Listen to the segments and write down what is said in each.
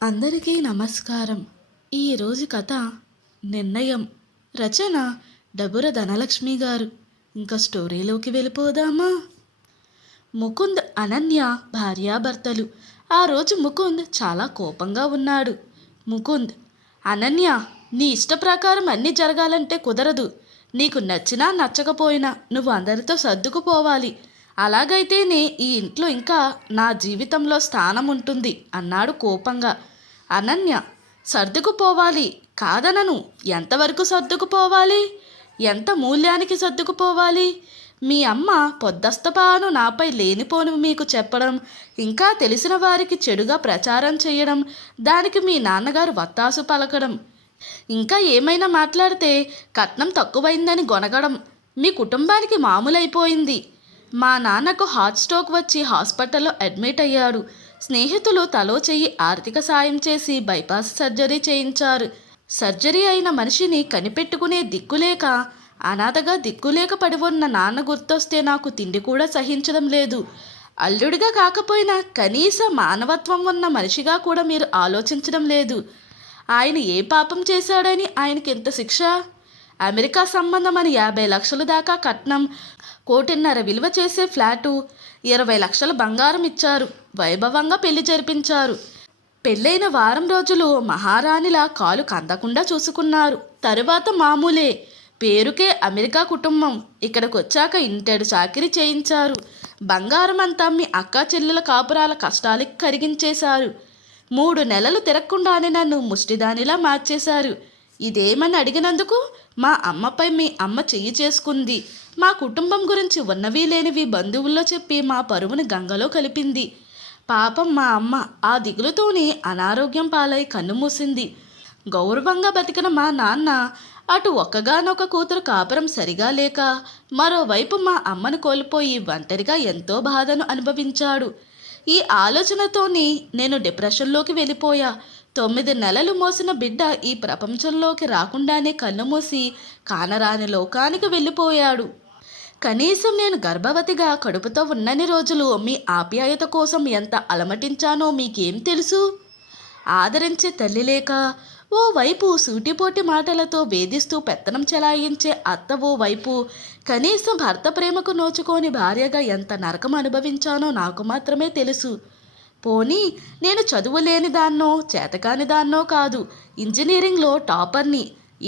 అందరికీ నమస్కారం. ఈరోజు కథ నిర్ణయం. రచన డబుర ధనలక్ష్మి గారు. ఇంకా స్టోరీలోకి వెళ్ళిపోదామా? ముకుంద్, అనన్య భార్యాభర్తలు. ఆ రోజు ముకుంద్ చాలా కోపంగా ఉన్నాడు. ముకుంద్, అనన్య, నీ ఇష్ట ప్రకారం అన్నీ జరగాలంటే కుదరదు. నీకు నచ్చినా నచ్చకపోయినా నువ్వు అందరితో సర్దుకుపోవాలి. అలాగైతేనే ఈ ఇంట్లో ఇంకా నా జీవితంలో స్థానం ఉంటుంది అన్నాడు కోపంగా. అనన్య, సర్దుకుపోవాలి కాదనను. ఎంతవరకు సర్దుకుపోవాలి? ఎంత మూల్యానికి సర్దుకుపోవాలి? మీ అమ్మ పొద్దస్తపాను నాపై లేనిపోను మీకు చెప్పడం, ఇంకా తెలిసిన వారికి చెడుగా ప్రచారం చేయడం, దానికి మీ నాన్నగారు వత్తాసు పలకడం, ఇంకా ఏమైనా మాట్లాడితే కట్నం తక్కువైందని గొనగడం మీ కుటుంబానికి మామూలైపోయింది. మా నాన్నకు హార్ట్ స్ట్రోక్ వచ్చి హాస్పిటల్లో అడ్మిట్ అయ్యాడు. స్నేహితులు తలో చెయ్యి ఆర్థిక సాయం చేసి బైపాస్ సర్జరీ చేయించారు. సర్జరీ అయిన మనిషిని కనిపెట్టుకునే దిక్కులేక అనాథగా దిక్కులేక పడి ఉన్న నాన్న గుర్తొస్తే నాకు తిండి కూడా సహించడం లేదు. అల్లుడిగా కాకపోయినా కనీస మానవత్వం ఉన్న మనిషిగా కూడా మీరు ఆలోచించడం లేదు. ఆయన ఏ పాపం చేశాడని ఆయనకి ఎంత శిక్ష? అమెరికా సంబంధం అని 50 లక్షల దాకా కట్నం, 1.5 కోటి విలువ చేసే ఫ్లాటు, 20 లక్షల బంగారం ఇచ్చారు. వైభవంగా పెళ్లి జరిపించారు. పెళ్ళైన వారం రోజులు మహారాణిలా కాలు కందకుండా చూసుకున్నారు. తరువాత మామూలే. పేరుకే అమెరికా కుటుంబం. ఇక్కడికొచ్చాక ఇంటెడు చాకిరీ చేయించారు. బంగారం అంతా మీ అక్కా చెల్లెల కాపురాల కష్టాలకి కరిగించేశారు. 3 నెలలు తిరగకుండానే నన్ను ముష్టిదానిలా మార్చేశారు. ఇదేమని అడిగినందుకు మా అమ్మపై మీ అమ్మ చెయ్యి చేసుకుంది. మా కుటుంబం గురించి ఉన్నవి లేనివి బంధువుల్లో చెప్పి మా పరువుని గంగలో కలిపింది. పాపం మా అమ్మ ఆ దిగులుతోనే అనారోగ్యం పాలై కన్ను మూసింది. గౌరవంగా బతికిన మా నాన్న అటు ఒక్కగానొక కూతురు కాపురం సరిగా లేక, మరోవైపు మా అమ్మను కోల్పోయి ఒంటరిగా ఎంతో బాధను అనుభవించాడు. ఈ ఆలోచనతోనే నేను డిప్రెషన్లోకి వెళ్ళిపోయా. 9 నెలలు మోసిన బిడ్డ ఈ ప్రపంచంలోకి రాకుండానే కన్ను మూసి కానరాని లోకానికి వెళ్ళిపోయాడు. కనీసం నేను గర్భవతిగా కడుపుతో ఉన్నన్ని రోజులు మీ ఆప్యాయత కోసం ఎంత అలమటించానో మీకేం తెలుసు? ఆదరించే తల్లి లేక, ఓవైపు సూటిపోటి మాటలతో వేధిస్తూ పెత్తనం చెలాయించే అత్త, ఓవైపు కనీసం భర్త ప్రేమకు నోచుకోని భార్యగా ఎంత నరకం అనుభవించానో నాకు మాత్రమే తెలుసు. పోనీ నేను చదువులేని దాన్నో చేతకాని దాన్నో కాదు, ఇంజనీరింగ్లో టాపర్ని.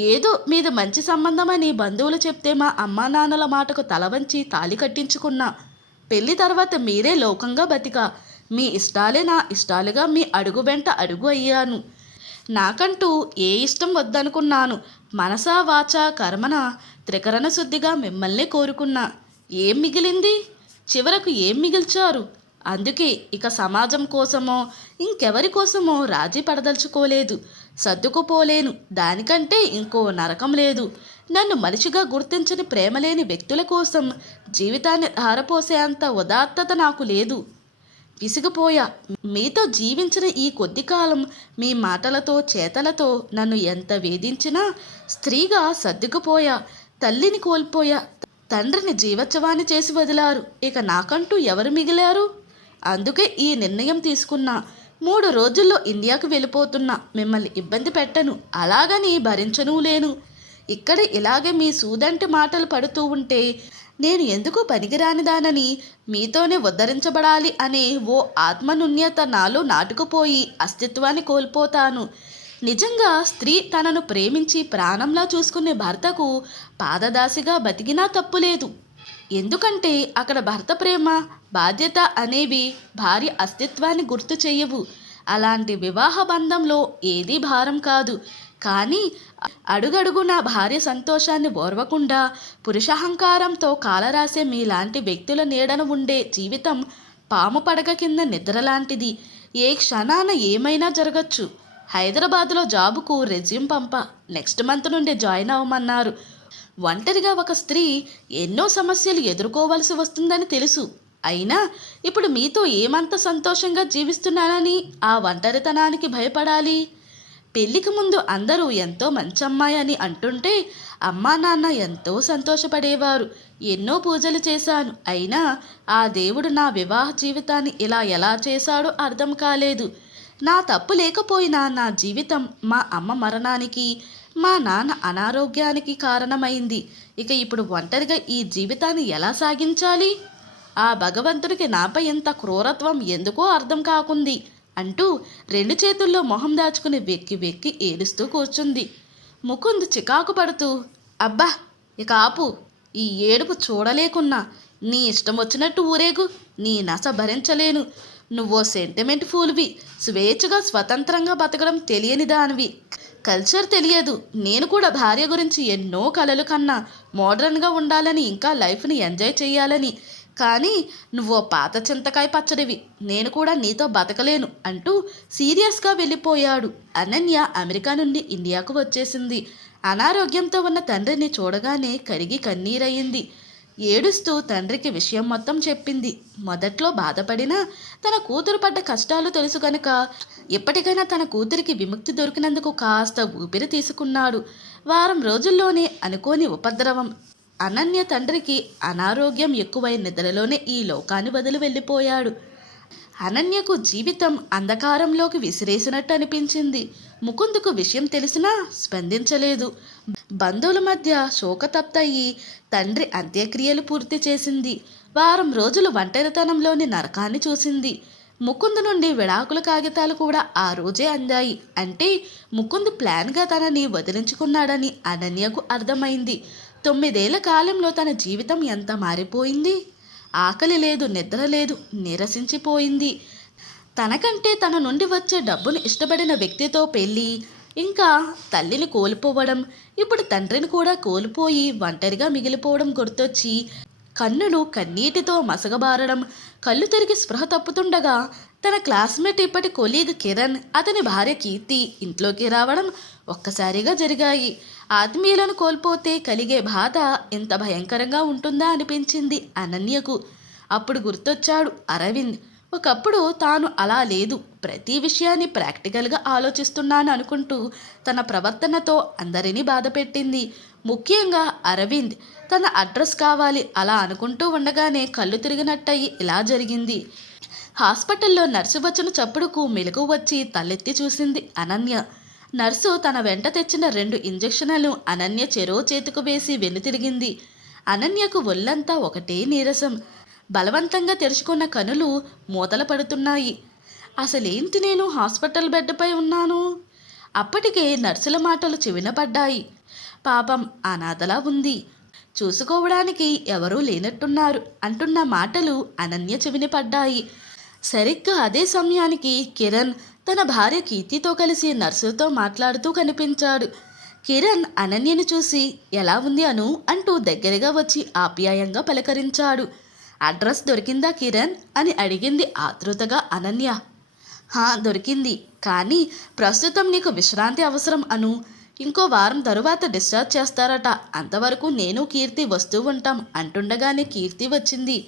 ఏదో మీద మంచి సంబంధమని బంధువులు చెప్తే మా అమ్మా నాన్నల మాటకు తల వంచి తాళి కట్టించుకున్నా. పెళ్లి తర్వాత మీరే లోకంగా బతికా. మీ ఇష్టాలే నా ఇష్టాలుగా మీ అడుగు వెంట అడుగు అయ్యాను. నాకంటూ ఏ ఇష్టం వద్దనుకున్నాను. మనసా వాచా కర్మన త్రికరణ శుద్ధిగా మిమ్మల్ని కోరుకున్నా. ఏం మిగిలింది? చివరకు ఏం మిగిల్చారు? అందుకే ఇక సమాజం కోసమో ఇంకెవరి కోసమో రాజీ పడదలుచుకోలేదు. సర్దుకుపోలేను. దానికంటే ఇంకో నరకం లేదు. నన్ను మనిషిగా గుర్తించని ప్రేమలేని వ్యక్తుల కోసం జీవితాన్ని ధారపోసే అంత ఉదాత్తత నాకు లేదు. విసిగిపోయా. మీతో జీవించిన ఈ కొద్ది కాలం మీ మాటలతో చేతలతో నన్ను ఎంత వేధించినా స్త్రీగా సర్దుకుపోయా. తల్లిని కోల్పోయా. తండ్రిని జీవోత్సవాన్ని చేసి వదిలారు. ఇక నాకంటూ ఎవరు మిగిలారు? అందుకే ఈ నిర్ణయం తీసుకున్నా. 3 రోజుల్లో ఇండియాకు వెళ్ళిపోతున్నా. మిమ్మల్ని ఇబ్బంది పెట్టను, అలాగని భరించనూ లేను. ఇక్కడ ఇలాగే మీ సూదంటి మాటలు పడుతూ ఉంటే నేను ఎందుకు పనికిరానిదానని, మీతోనే ఉద్ధరించబడాలి అనే ఓ ఆత్మనున్యత నాలో నాటుకుపోయి అస్తిత్వాన్ని కోల్పోతాను. నిజంగా స్త్రీ తనను ప్రేమించి ప్రాణంలా చూసుకునే భర్తకు పాదదాసిగా బతికినా తప్పులేదు. ఎందుకంటే అక్కడ భర్త ప్రేమ, బాధ్యత అనేవి భార్య అస్తిత్వాన్ని గుర్తు చెయ్యవు. అలాంటి వివాహ బంధంలో ఏదీ భారం కాదు. కానీ అడుగడుగునా భార్య సంతోషాన్ని ఓర్వకుండా పురుషాహంకారంతో కాలరాసే మీలాంటి వ్యక్తుల నీడను ఉండే జీవితం పాము పడక కింద నిద్రలాంటిది. ఏ క్షణాన ఏమైనా జరగచ్చు. హైదరాబాద్లో జాబుకు రెజ్యూమ్ నెక్స్ట్ మంత్ నుండి జాయిన్ అవ్వమన్నారు. ఒంటరిగా ఒక స్త్రీ ఎన్నో సమస్యలు ఎదుర్కోవలసి వస్తుందని తెలుసు. అయినా ఇప్పుడు మీతో ఏమంత సంతోషంగా జీవిస్తున్నానని ఆ ఒంటరితనానికి భయపడాలి? పెళ్లికి ముందు అందరూ ఎంతో మంచి అమ్మాయి అని అంటుంటే అమ్మా నాన్న ఎంతో సంతోషపడేవారు. ఎన్నో పూజలు చేశాను. అయినా ఆ దేవుడు నా వివాహ జీవితాన్ని ఇలా ఎలా చేశాడో అర్థం కాలేదు. నా తప్పు లేకపోయినా నా జీవితం మా అమ్మ మరణానికి, మా నాన్న అనారోగ్యానికి కారణమైంది. ఇక ఇప్పుడు ఒంటరిగా ఈ జీవితాన్ని ఎలా సాగించాలి? ఆ భగవంతుడికి నాపై ఎంత క్రూరత్వం ఎందుకో అర్థం కాకుంది అంటూ 2 చేతుల్లో మొహం దాచుకుని వెక్కి వెక్కి ఏడుస్తూ కూర్చుంది. ముకుంద్ చికాకు పడుతూ, అబ్బా ఇక ఆపు, ఈ ఏడుపు చూడలేకున్నా. నీ ఇష్టం వచ్చినట్టు ఊరేగు, నీ నస భరించలేను. నువ్వో సెంటిమెంట్ ఫూల్వి, స్వేచ్ఛగా స్వతంత్రంగా బతకడం తెలియని దానివి, కల్చర్ తెలియదు. నేను కూడా భార్య గురించి ఎన్నో కలలు కన్నా, మోడ్రన్గా ఉండాలని, ఇంకా లైఫ్ని ఎంజాయ్ చేయాలని. కానీ నువ్వో పాత చింతకాయ పచ్చడివి, నేను కూడా నీతో బతకలేను అంటూ సీరియస్గా వెళ్ళిపోయాడు. అనన్య అమెరికా నుండి ఇండియాకు వచ్చేసింది. అనారోగ్యంతో ఉన్న తండ్రిని చూడగానే కరిగి కన్నీరయ్యింది. ఏడుస్తూ తండ్రికి విషయం మొత్తం చెప్పింది. మొదట్లో బాధపడినా తన కూతురు పడ్డ కష్టాలు తెలుసు కనుక ఎప్పటికైనా తన కూతురికి విముక్తి దొరికినందుకు కాస్త ఊపిరి తీసుకున్నాడు. వారం రోజుల్లోనే అనుకోని ఉపద్రవం. అనన్య తండ్రికి అనారోగ్యం ఎక్కువై నిద్రలోనే ఈ లోకాన్ని వదిలి వెళ్ళిపోయాడు. అనన్యకు జీవితం అంధకారంలోకి విసిరేసినట్టు అనిపించింది. ముకుందుకు విషయం తెలిసినా స్పందించలేదు. బంధువుల మధ్య శోకతప్తయి తండ్రి అంత్యక్రియలు పూర్తి చేసింది. వారం రోజులు ఒంటరితనంలోని నరకాన్ని చూసింది. ముకుంద్ నుండి విడాకుల కాగితాలు కూడా ఆ రోజే అందాయి. అంటే ముకుంద్ ప్లాన్గా తనని వదిలించుకున్నాడని అనన్యకు అర్థమైంది. 9 ఏళ్ల కాలంలో తన జీవితం ఎంత మారిపోయింది. ఆకలి లేదు, నిద్ర లేదు, నీరసించిపోయింది. తనకంటే తన నుండి వచ్చే డబ్బును ఇష్టపడిన వ్యక్తితో పెళ్ళి, ఇంకా తల్లిని కోల్పోవడం, ఇప్పుడు తండ్రిని కూడా కోల్పోయి ఒంటరిగా మిగిలిపోవడం గుర్తొచ్చి కన్నులు కన్నీటితో మసగబారడం, కళ్ళు తిరిగి స్పృహ తప్పుతుండగా తన క్లాస్మేట్ ఇప్పటి కొలీగ్ కిరణ్, అతని భార్య కీర్తి ఇంట్లోకి రావడం ఒక్కసారిగా జరిగాయి. ఆత్మీయులను కోల్పోతే కలిగే బాధ ఎంత భయంకరంగా ఉంటుందా అనిపించింది అనన్యకు. అప్పుడు గుర్తొచ్చాడు అరవింద్. ఒకప్పుడు తాను అలా లేదు, ప్రతి విషయాన్ని ప్రాక్టికల్గా ఆలోచిస్తున్నాను అనుకుంటూ తన ప్రవర్తనతో అందరినీ బాధపెట్టింది. ముఖ్యంగా అరవింద్. తన అడ్రస్ కావాలి అలా అనుకుంటూ ఉండగానే కళ్ళు తిరిగినట్టయి ఇలా జరిగింది. హాస్పిటల్లో నర్సు వచ్చిన చప్పుడుకు మెలకు వచ్చి తలెత్తి చూసింది అనన్య. నర్సు తన వెంట తెచ్చిన 2 ఇంజెక్షన్లను అనన్య చెరో చేతుకు వేసి వెనుతిరిగింది. అనన్యకు ఒళ్ళంతా ఒకటే నీరసం. బలవంతంగా తెరుచుకున్న కనులు మూతలు పడుతున్నాయి. అసలేంటి, నేను హాస్పిటల్ బెడ్పై ఉన్నాను? అప్పటికే నర్సుల మాటలు చెవిన పడ్డాయి. పాపం అనాథలా ఉంది, చూసుకోవడానికి ఎవరూ లేనట్టున్నారు అంటున్న మాటలు అనన్య చెవిని పడ్డాయి. సరిగ్గా అదే సమయానికి కిరణ్ తన భార్య కీర్తితో కలిసి నర్సుతో మాట్లాడుతూ కనిపించాడు. కిరణ్ అనన్యను చూసి ఎలా ఉంది అను అంటూ దగ్గరగా వచ్చి ఆప్యాయంగా పలకరించాడు. అడ్రస్ దొరికిందా కిరణ్ అని అడిగింది ఆతృతగా అనన్య. దొరికింది, కానీ ప్రస్తుతం నీకు విశ్రాంతి అవసరం అను. ఇంకో వారం తరువాత డిశ్చార్జ్ చేస్తారట. అంతవరకు నేను కీర్తి వస్తూ ఉంటాం అంటుండగానే కీర్తి వచ్చింది.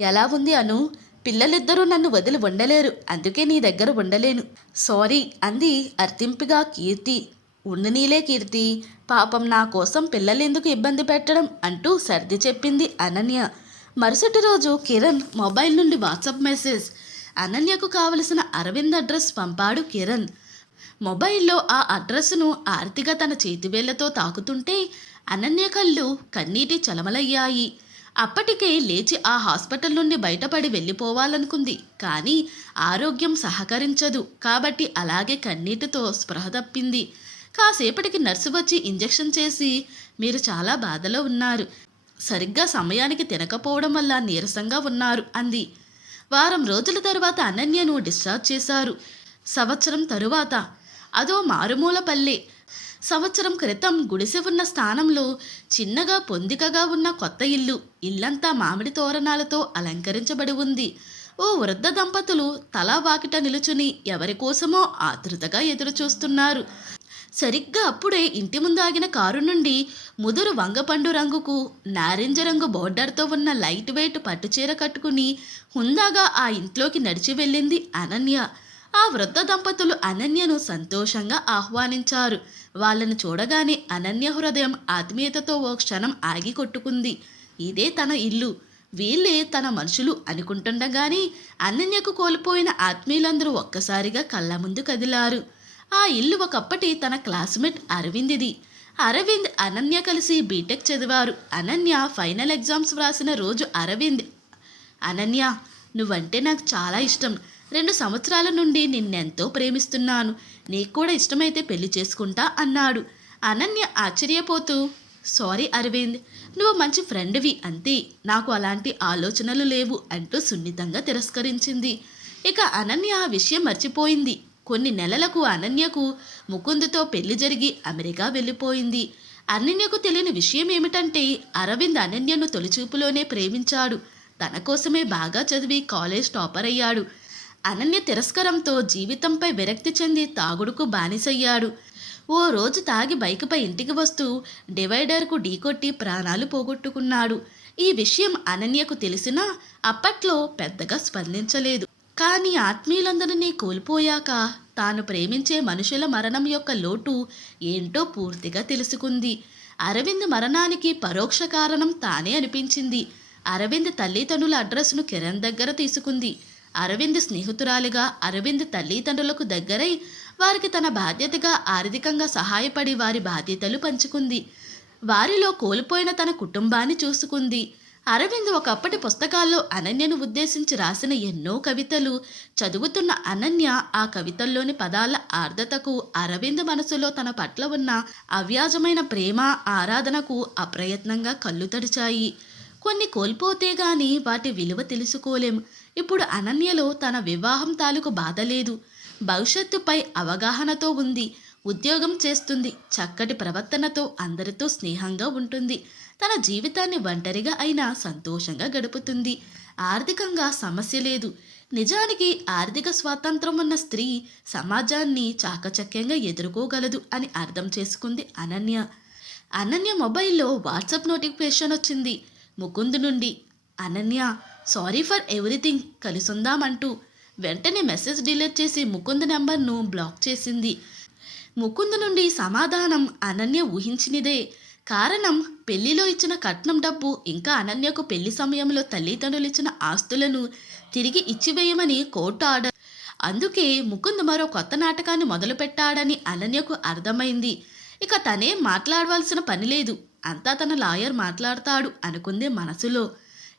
ఎలా ఉంది అను? పిల్లలిద్దరూ నన్ను వదిలి ఉండలేరు, అందుకే నీ దగ్గర ఉండలేను. సారీ అంది అర్థింపుగా కీర్తి. ఉండనీలే కీర్తి, పాపం నా కోసం పిల్లలెందుకు ఇబ్బంది పెట్టడం అంటూ సర్ది చెప్పింది అనన్య. మరుసటి రోజు కిరణ్ మొబైల్ నుండి వాట్సాప్ మెసేజ్. అనన్యకు కావలసిన అరవింద్ అడ్రస్ పంపాడు కిరణ్. మొబైల్లో ఆ అడ్రస్ను ఆర్తిగా తన చేతివేళ్లతో తాకుతుంటే అనన్య కళ్ళు కన్నీటి చలమలయ్యాయి. అప్పటికే లేచి ఆ హాస్పిటల్ నుండి బయటపడి వెళ్ళిపోవాలనుకుంది. కానీ ఆరోగ్యం సహకరించదు కాబట్టి అలాగే కన్నీటితో స్పృహ తప్పింది. కాసేపటికి నర్సు వచ్చి ఇంజెక్షన్ చేసి, మీరు చాలా బాధలో ఉన్నారు, సరిగ్గా సమయానికి తినకపోవడం వల్ల నీరసంగా ఉన్నారు అంది. వారం రోజుల తరువాత అనన్యను డిశ్చార్జ్ చేశారు. సంవత్సరం తరువాత అదో మారుమూల పల్లె. సంవత్సరం క్రితం గుడిసె ఉన్న స్థానంలో చిన్నగా పొందికగా ఉన్న కొత్త ఇల్లు. ఇల్లంతా మామిడి తోరణాలతో అలంకరించబడి ఉంది. ఓ వృద్ధ దంపతులు తలా వాకిట నిలుచుని ఎవరి కోసమో ఆతృతగా ఎదురుచూస్తున్నారు. సరిగ్గా అప్పుడే ఇంటి ముందు ఆగిన కారు నుండి ముదురు వంగపండు రంగుకు నారింజ రంగు బోర్డర్తో ఉన్న లైట్ వెయిట్ పట్టుచీర కట్టుకుని హుందాగా ఆ ఇంట్లోకి నడిచి వెళ్ళింది అనన్య. ఆ వృద్ధ దంపతులు అనన్యను సంతోషంగా ఆహ్వానించారు. వాళ్ళను చూడగానే అనన్య హృదయం ఆత్మీయతతో ఓ క్షణం ఆగి కొట్టుకుంది. ఇదే తన ఇల్లు. వీళ్ళే తన మనుషులు అనుకుంటుండగాని అనన్యకు కోల్పోయిన ఆత్మీయులందరూ ఒక్కసారిగా కళ్ళ ముందు కదిలారు. ఆ ఇల్లు ఒకప్పటి తన క్లాస్మేట్ అరవింద్ది. అరవింద్ అనన్య కలిసి బీటెక్ చదివారు. అనన్య ఫైనల్ ఎగ్జామ్స్ వ్రాసిన రోజు అరవింద్, అనన్య, నువ్వంటే నాకు చాలా ఇష్టం. 2 సంవత్సరాల నుండి నిన్నెంతో ప్రేమిస్తున్నాను. నీకు కూడా ఇష్టమైతే పెళ్లి చేసుకుంటా అన్నాడు. అనన్య ఆశ్చర్యపోతూ, సారీ అరవింద్, నువ్వు మంచి ఫ్రెండ్వి అంతే, నాకు అలాంటి ఆలోచనలు లేవు అంటూ సున్నితంగా తిరస్కరించింది. ఇక అనన్య ఆ విషయం మర్చిపోయింది. కొన్ని నెలలకు అనన్యకు ముకుందుతో పెళ్లి జరిగి అమెరికా వెళ్ళిపోయింది. అనన్యకు తెలియని విషయం ఏమిటంటే అరవింద్ అనన్యను తొలిచూపులోనే ప్రేమించాడు. తన కోసమే బాగా చదివి కాలేజ్ టాపర్ అయ్యాడు. అనన్య తిరస్కారంతో జీవితంపై విరక్తి చెంది తాగుడుకు బానిసయ్యాడు. ఓ రోజు తాగి బైకుపై ఇంటికి వస్తూ డివైడర్కు ఢీకొట్టి ప్రాణాలు పోగొట్టుకున్నాడు. ఈ విషయం అనన్యకు తెలిసినా అప్పట్లో పెద్దగా స్పందించలేదు. కానీ ఆత్మీయులందరినీ కోల్పోయాక తాను ప్రేమించే మనుషుల మరణం యొక్క లోటు ఏంటో పూర్తిగా తెలుసుకుంది. అరవింద్ మరణానికి పరోక్ష కారణం తానే అనిపించింది. అరవింద్ తల్లిదండ్రుల అడ్రస్ను కిరణ్ దగ్గర తీసుకుంది. అరవింద్ స్నేహితురాలిగా అరవింద్ తల్లిదండ్రులకు దగ్గరై వారికి తన బాధ్యతగా ఆర్థికంగా సహాయపడి వారి బాధ్యతలు పంచుకుంది. వారిలో కోల్పోయిన తన కుటుంబాన్ని చూసుకుంది. అరవింద్ ఒకప్పటి పుస్తకాల్లో అనన్యను ఉద్దేశించి రాసిన ఎన్నో కవితలు చదువుతున్న అనన్య ఆ కవితల్లోని పదాల ఆర్ద్రతకు, అరవింద్ మనసులో తన పట్ల ఉన్న అవ్యాజమైన ప్రేమ, ఆరాధనకు అప్రయత్నంగా కళ్ళు తడిచాయి. కొన్ని కోల్పోతే గాని వాటి విలువ తెలుసుకోలేం. ఇప్పుడు అనన్యలో తన వివాహం తాలూకు బాధ లేదు. భవిష్యత్తుపై అవగాహనతో ఉంది. ఉద్యోగం చేస్తుంది. చక్కటి ప్రవర్తనతో అందరితో స్నేహంగా ఉంటుంది. తన జీవితాన్ని ఒంటరిగా అయినా సంతోషంగా గడుపుతుంది. ఆర్థికంగా సమస్య లేదు. నిజానికి ఆర్థిక స్వాతంత్రం ఉన్న స్త్రీ సమాజాన్ని చాకచక్యంగా ఎదుర్కోగలదు అని అర్థం చేసుకుంది అనన్య. అనన్య మొబైల్లో వాట్సాప్ నోటిఫికేషన్ వచ్చింది ముకుంద్ నుండి. అనన్య, సారీ ఫర్ ఎవ్రీథింగ్, కలుసుందామంటూ. వెంటనే మెసేజ్ డిలీట్ చేసి ముకుంద్ నెంబర్ను బ్లాక్ చేసింది. ముకుంద్ నుండి సమాధానం అనన్య ఊహించినదే. కారణం, పెళ్లిలో ఇచ్చిన కట్నం డబ్బు ఇంకా అనన్యకు పెళ్లి సమయంలో తల్లిదండ్రులు ఇచ్చిన ఆస్తులను తిరిగి ఇచ్చివేయమని కోర్టు ఆర్డర్. అందుకే ముకుంద్ మరో కొత్త నాటకాన్ని మొదలుపెట్టాడని అనన్యకు అర్థమైంది. ఇక తనేం మాట్లాడవలసిన పని లేదు, అంతా తన లాయర్ మాట్లాడతాడు అనుకుంది మనసులో.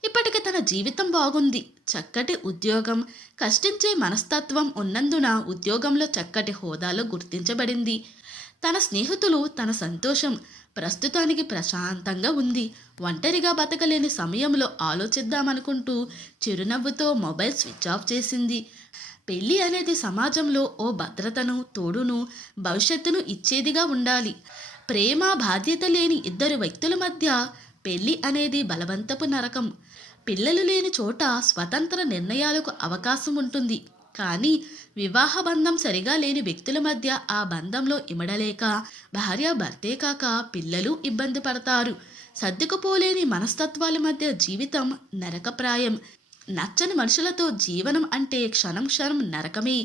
ఇప్పటికి తన జీవితం బాగుంది. చక్కటి ఉద్యోగం, కష్టించే మనస్తత్వం ఉన్నందున ఉద్యోగంలో చక్కటి హోదాలో గుర్తించబడింది. తన స్నేహితులు, తన సంతోషం. ప్రస్తుతానికి ప్రశాంతంగా ఉంది. ఒంటరిగా బతకలేని సమయంలో ఆలోచిద్దామనుకుంటూ చిరునవ్వుతో మొబైల్ స్విచ్ ఆఫ్ చేసింది. పెళ్ళి అనేది సమాజంలో ఓ భద్రతను, తోడును, భవిష్యత్తును ఇచ్చేదిగా ఉండాలి. ప్రేమ, బాధ్యత లేని ఇద్దరు వ్యక్తుల మధ్య పెళ్ళి అనేది బలవంతపు నరకం. పిల్లలు లేని చోట స్వతంత్ర నిర్ణయాలకు అవకాశం ఉంటుంది. కానీ వివాహ బంధం సరిగా లేని వ్యక్తుల మధ్య ఆ బంధంలో ఇమడలేక భార్య భర్తే కాక పిల్లలు ఇబ్బంది పడతారు. సర్దుకుపోలేని మనస్తత్వాల మధ్య జీవితం నరకప్రాయం. నచ్చని మనుషులతో జీవనం అంటే క్షణం క్షణం నరకమే.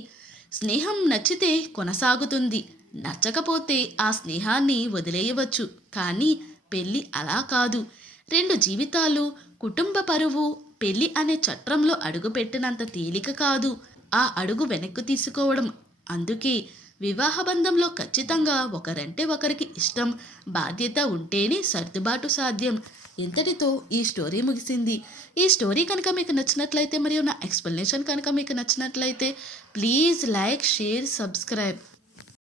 స్నేహం నచ్చితే కొనసాగుతుంది, నచ్చకపోతే ఆ స్నేహాన్ని వదిలేయవచ్చు. కానీ పెళ్ళి అలా కాదు. 2 జీవితాలు, కుటుంబ పరువు, పెళ్ళి అనే చట్రంలో అడుగుపెట్టినంత తేలిక కాదు ఆ అడుగు వెనక్కు తీసుకోవడం. అందుకే వివాహ బంధంలో ఖచ్చితంగా ఒకరంటే ఒకరికి ఇష్టం, బాధ్యత ఉంటేనే సర్దుబాటు సాధ్యం. ఇంతటితో ఈ స్టోరీ ముగిసింది. ఈ స్టోరీ కనుక మీకు నచ్చినట్లయితే మరియు నా ఎక్స్ప్లెనేషన్ కనుక మీకు నచ్చినట్లయితే ప్లీజ్ లైక్, షేర్, సబ్స్క్రైబ్.